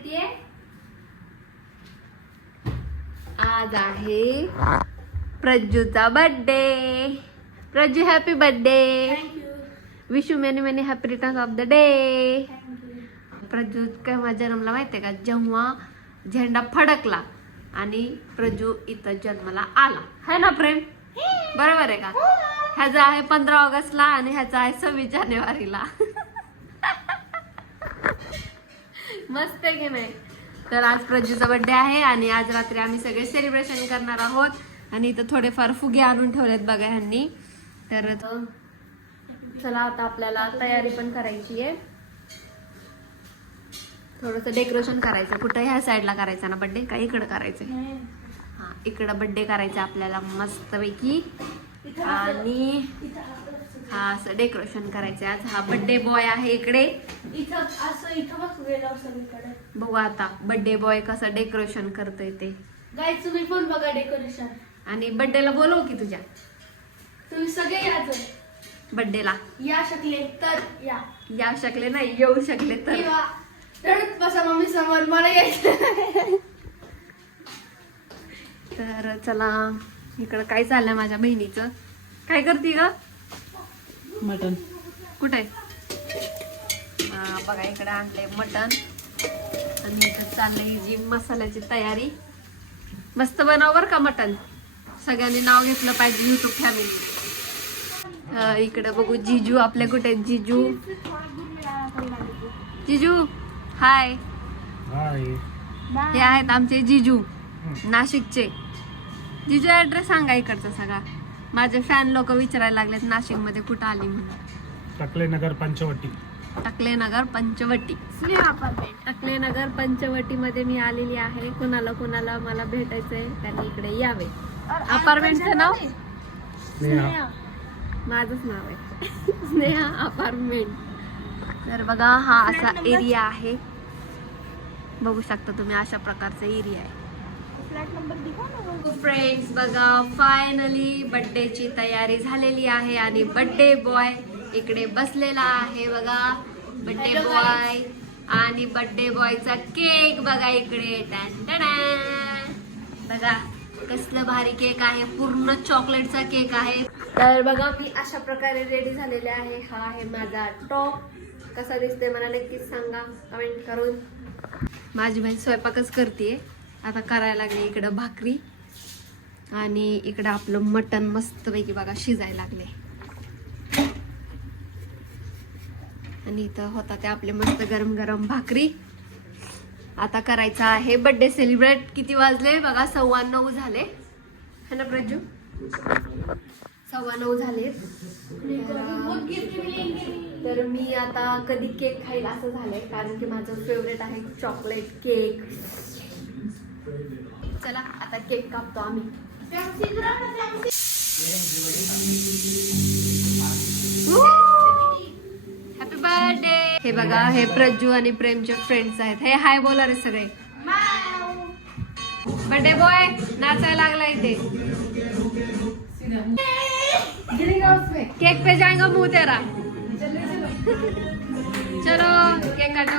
करते आज आहे प्रज्जूचा birthday Prajju happy birthday wish you many many happy return of the day Prajju केव्हा जन्मला माहितीये का? जेव्हा झेंडा फडकला आणि प्रज्जू इथं जन्माला आला. है ना प्रेम? बरोबर आहे का? ह्याचा आहे पंधरा ऑगस्टला आणि ह्याचा आहे सव्वीस जानेवारीला. मस्त आहे की नाही? तर आज प्रजूचा बर्थडे आहे आणि आज रात्री आम्ही सगळे सेलिब्रेशन करणार आहोत. आणि इथं थोडेफार फुगे आणून ठेवलेत बघा ह्यांनी. तर चला आता आपल्याला तयारी पण करायची आहे. थोडस डेकोरेशन करायचं. कुठं? ह्या साईडला करायचं ना बर्थडे का इकडं करायचं हा इकडं बर्थडे करायचं आपल्याला मस्तपैकी. आणि हा असं डेकोरेशन करायचं आज हा बर्थडे बॉय आहे इकडे. इथं असं इथं गेलं सगळीकडे. बघू आता बर्थडे बॉय कसं डेकोरेशन करतोय ते. गाय तुम्ही पण बघा डेकोरेशन आणि बर्थडेला बोलव की तुझ्या. तुम्ही सगळे याच बर्थडेला या शकले तर या. या शकले नाही येऊ शकले तर. किंवा रडत बसा मम्मी समोर मला यायचं तर चला इकडं काय चाललंय माझ्या बहिणीचं? काय करते ग? मटन. कुठे? हा बघा इकडे आणलंय मटण आणि इथं चाललंय जी मसाल्याची तयारी. मस्त बनव बरं का मटण सगळ्यांनी नाव घेतलं पाहिजे युट्यूब फॅमिली इकडे बघू जिजू आपले कुठे आहेत? जिजू? जिजू हाय हाय हे आहेत आमचे जिजू नाशिकचे. जिजू ऍड्रेस सांगा इकडचा सगळा. माझे फॅन लोक विचारायला लागलेत नाशिकमध्ये कुठं आली म्हणून. टकले नगर पंचवटी. टकले नगर पंचवटी. स्नेहा अपार्टमेंट टकले नगर पंचवटी मध्ये मी आलेली आहे. कुणाला कुणाला मला भेटायचंय त्यांनी इकडे यावे. अपार्टमेंटचं नाव? स्नेहा. माझंच नाव आहे. स्नेहा अपार्टमेंट. तर बघा हा असा एरिया आहे. बघू शकता तुम्ही अशा प्रकारचा एरिया आहे फ्लॅट नंबर दिखा ना फ्रेंड्स बघा फायनली बर्थडेची तयारी झालेली आहे आणि बर्थडे बॉय इकडे बसलेला आहे बघा. बर्थडे Hello, बॉय आणि बर्थडे बॉयचा केक बघा इकडे. बघा कसलं भारी केक आहे. पूर्ण चॉकलेटचा केक आहे. तर बघा मी अशा प्रकारे रेडी झालेले आहे. हा आहे माझा टॉप कसा दिसते मला नक्कीच सांगा. कमेंट करून. माझी बहीण स्वयंपाकच करते आता करायला लागले इकडं भाकरी. आणि इकडं आपलं मटण मस्तपैकी बघा शिजायला लागले. आणि इथं होता ते आपले मस्त गरम गरम भाकरी. आता करायचा आहे बर्थडे सेलिब्रेट किती वाजले? बघा सव्वा नऊ झाले. है ना प्रजू सव्वा नऊ झाले. तर मी आता कधी केक खाईल असं झालंय कारण की माझं फेवरेट आहे चॉकलेट केक चला आता केक कापतो आम्ही. हॅपी बर्थडे हे बघा हे प्रज्जू आणि प्रेमचे फ्रेंड्स आहेत. हे हाय बोला रे सगळे. बर्थडे बॉय नाचायला लागला इथे. केक पे जाएगा मुंह तेरा. चलो केक काटो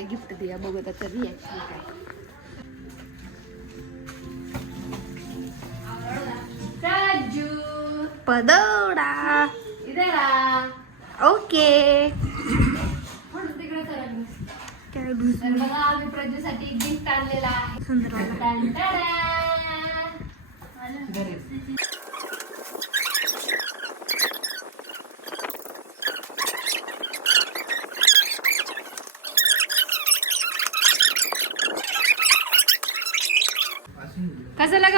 त्याला गिफ्ट देऊया बघू त्याचं रिॲक्शन काय. राजू. पदोडा. इधर आ ओके. बघा आम्ही प्रजूसाठी गिफ्ट आणलेला आहे.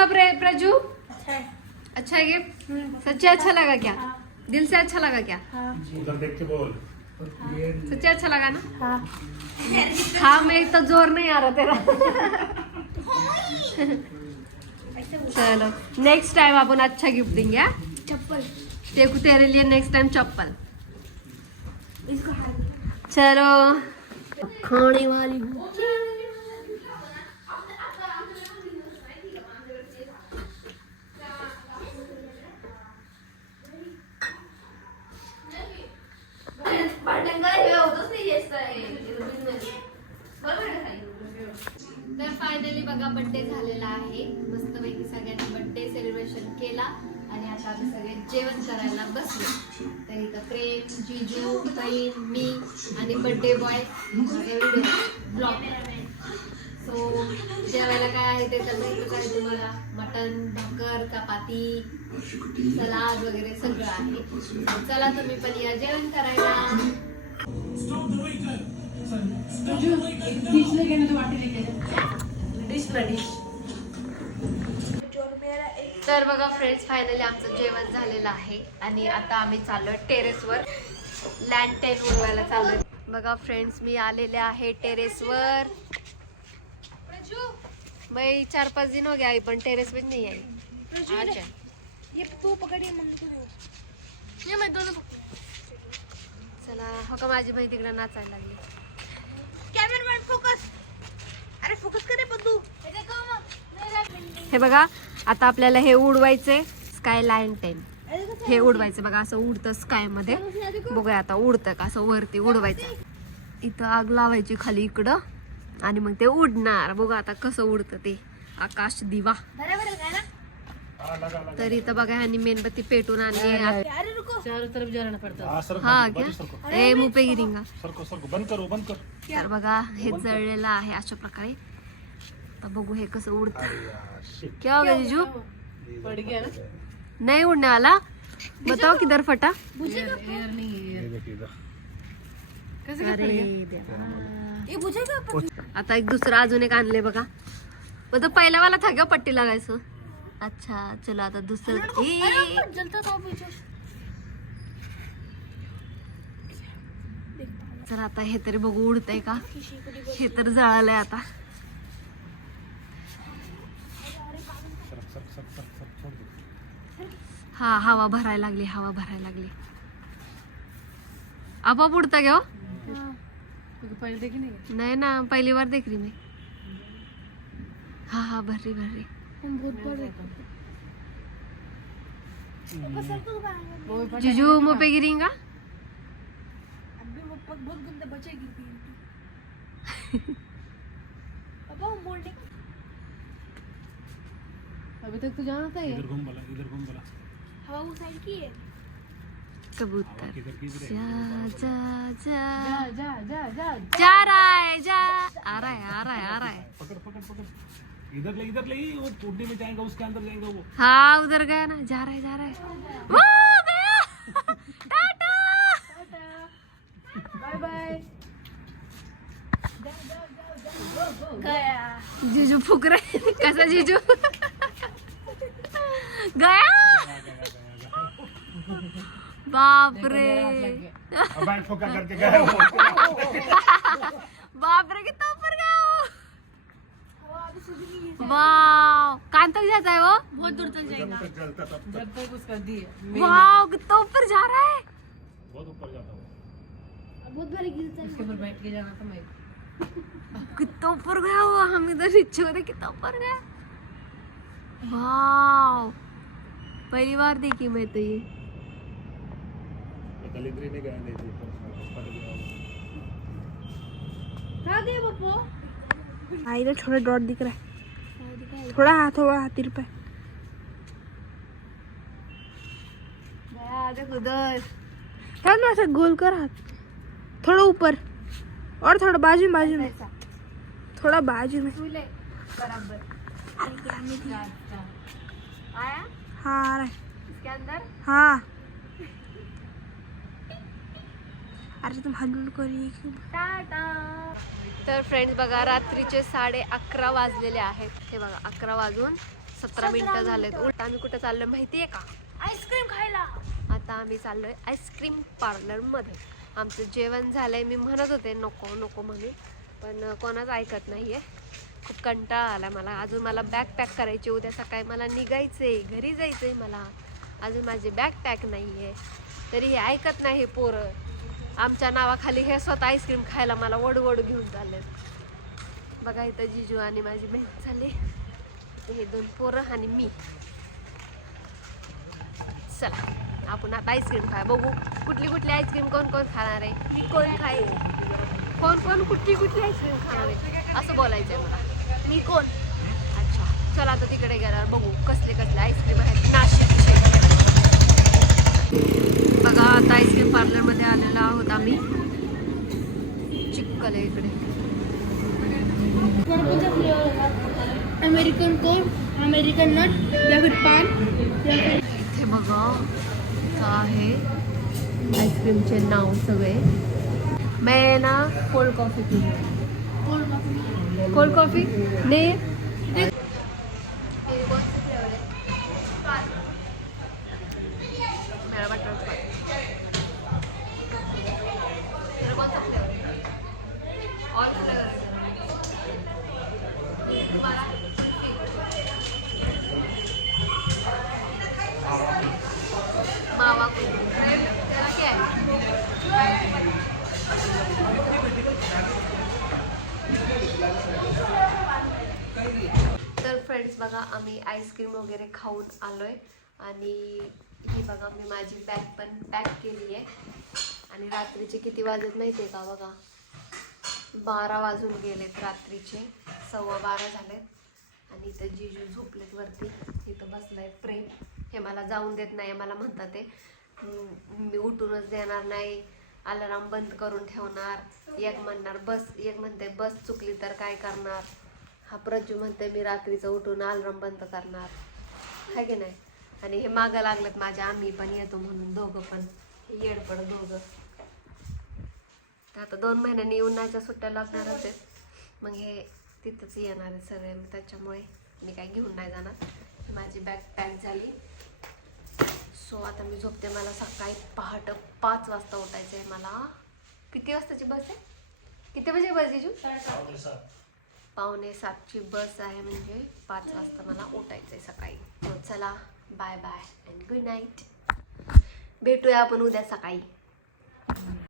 लगा प्रे प्रजू? अच्छा है। गिफ्ट? सच्चे अच्छा लगा क्या? दिल से अच्छा लगा क्या? उधर देख के बोल। सच्चे अच्छा लगा ना? हाँ। हाँ मैं तो ज़ोर नहीं आ रहा तेरा। चलो नेक्स्ट टाइम अपन अच्छा गिफ्ट देंगे हाँ? चप्पल। देखो तेरे लिए नेक्स्ट टाइम चप्पल। चलो खाने वाली। तर फायनली बघा बर्थडे झालेला आहे. मस्तपैकी सगळ्यांनी बर्थडे सेलिब्रेशन केला आणि आता आम्ही सगळे जेवण करायला बसलो. तर इथं प्रेम जिजू बहीण मी आणि birthday boy video blog so जेवायला काय आहे ते तर माहितीच आहे तुम्हाला? मटन भाकर चपाती सलाद वगैरे सगळं आहे. चला तुम्ही पण या जेवण करायला. तर बघा फ्रेंड्स फायनली आमचं जेवण झालेलं आहे. आणि आता आम्ही चाललोय टेरेसवर लँड टेन उडवायला चाललोय. बघा फ्रेंड्स मी आलेले आहे टेरेसवर मैं चार पाच दिन हो गया आई पण टेरेस पण नाही आई अच्छा ये तू पकड मग तू ये चला हो का माझी बहीण तिकडे नाचायला लागली. कॅमेरामॅन फोकस अरे फोकस करे पण तू हे बघा आता आपल्याला हे उडवायचे स्काय लाईन टेन हे उडवायचं बघा असं उडतं स्कायमध्ये. बघूया आता उडतं का असं वरती उडवायचं. इथं आग लावायची खाली इकडं आणि मग ते उडणार. बघा आता कसं उडतं ते. आकाश दिवा. बराबर तर इथं बघा ह्यांनी मेणबत्ती पेटून आणली आहे. अरे रुको. हाँ सर हा ए मुपे गिरिंगा सरको सरको. बंद करो बंद कर. तर बघा हे जळलेलं आहे अशा प्रकारे. तर बघू हे कसं उडतं. अरे यार shit. क्या हो गया जीजू नहीं उड़ने वाला बताओ किधर फटा? अरे देवा. आता एक दुसरा अजून एक आणले बघा. मग तो पहिला वाला था का पट्टी लगायचं? अच्छा चलो आता दुसरं ए, चला आता हे तरी बघू उडतंय का? हे तर जळालंय आता. हा हवा भरायला लागली हवा भरायला लागली. आपोआप उडता घ्या नाही ना पहिली बार देख रही मी हा हा भररी भररी बाहर जिजू मो पे गिरेगा अभी वो पग बहुत गंदा बचेगी पापा हम बोल देंगे अभी तक तो जाना था इधर घूम वाला इधर घूम वाला हवा वो साइड की है? कबूतर। जा है। जा जा जा जा। जा रहा है जा। आ रहा है आ रहा है आ रहा है। पकड़ पकड़ पकड़। इधर ले इधर ले वो टूटने में जाएगा उसके अंदर जाएगा वो। हाँ उधर गया ना जा रहा है जा रहा है। वो गया टाटा! बाय बाय गया जीजू फुक रहे कैसा जीजू? गया? बाप रे। बाप रे कितना ऊपर गया। वो हवा अभी सूझ नहीं है वाव. कहाँ तक जाता है वो? बहुत दूर तक जाएगा. जब तक जलता तब तक. वाव कितना ऊपर जा रहा है? बहुत ऊपर जाता वो बहुत भारी गिरता है. कितना ऊपर गया वो? हम इधर नीचे होते कितना ऊपर गया? वाव. पहली बार देखी मैं तो ये. दलिद्री नहीं गया नहीं तो ऊपर ऊपर गया वो। कहाँ गए पप्पू हाँ इधर छोटा डॉट दिख रहा है। थोड़ा हाथ थोड़ा हाथ देख उधर। ना ऐसा गोल कर हाथ थोड़ा ऊपर। और थोड़ा बाजू में बाजू में। थोड़ा बाजू में। बराबर। हाँ आ रहा है। इसके अंदर? हाँ। तर फ्रेंड्स बघा रात्रीचे साडे अकरा वाजलेले आहेत. हे बघा अकरा वाजून सतरा मिनिटं झालेत. उलट आम्ही कुठं चाललोय माहितीये का? आईस्क्रीम खायला. आता आम्ही चाललोय आईस्क्रीम पार्लरमध्ये आमचं जेवण झालंय मी म्हणत होते नको नको म्हणून. पण कोणाच ऐकत नाहीये. खूप कंटाळा आला मला. अजून मला बॅग पॅक करायची उद्या सकाळी मला निघायचंय. घरी जायचंय मला. अजून माझी बॅग पॅक नाहीये. तरी हे ऐकत नाही हे पोरं. आमच्या नावाखाली हे स्वतः आईस्क्रीम खायला मला वडू वडू घेऊन चालले. बघा इथं जिजू आणि माझी बहीण चालली. हे दोन पोरं आणि मी. चला आपण आता आईस्क्रीम खाय बघू. कुठली कुठली आईस्क्रीम कोण कोण खाणार आहे? मी कोण खाईल? कोण कोण कुठली कुठली आईस्क्रीम खाणार आहे? असं बोलायचंय मला. मी कोण? अच्छा चला आता तिकडे गेल्यावर बघू कसले कसले आईस्क्रीम आहेत. नाशिकचे. बघा आता आईस्क्रीम पार्लरमध्ये आलेला आहे इकडे. अमेरिकन कोन अमेरिकन नट फिर पान इथे बघा का आहे आईस्क्रीमचे नाव सगळे. मैं ना कोल्ड कॉफी पी कोल्ड कॉफी ने बघा आम्ही आईस्क्रीम वगैरे खाऊन आलो आहे आणि ही बघा मी माझी बॅग पण पॅक केली आहे आणि रात्रीचे किती वाजत माहिती आहे का बघा? बारा वाजून गेलेत रात्रीचे. सव्वा बारा झालेत. आणि इथं जिजू झोपलेत वरती. इथं बसलाय प्रेम. हे मला जाऊन देत नाही मला म्हणतात ते. मी उठूनच देणार नाही. अलाराम बंद करून ठेवणार. एक म्हणणार बस. एक म्हणते बस चुकली तर काय करणार? हा प्रजू म्हणते मी रात्रीचं उठून अलाराम बंद करणार. आहे की नाही? आणि हे मागं लागलं माझ्या आम्ही पण येतो म्हणून दोघं पण. येडपड दोघं. तर आता दोन महिन्यांनी उन्हाच्या सुट्ट्या लागणारच आहेत. मग हे तिथंच येणार आहे सगळे. मग त्याच्यामुळे मी काही घेऊन नाही जाणार. माझी बॅग पॅक झाली. सो आता मी झोपते मला सकाळी पहाट पाच वाजता उठायचं आहे मला. किती वाजताची बस आहे? किती वाजे बस जिजू? पावणे सातची बस आहे म्हणजे पाच वाजता मला उठायचं आहे सकाळी चला bye bye and good night भेटूया आपण उद्या सकाळी.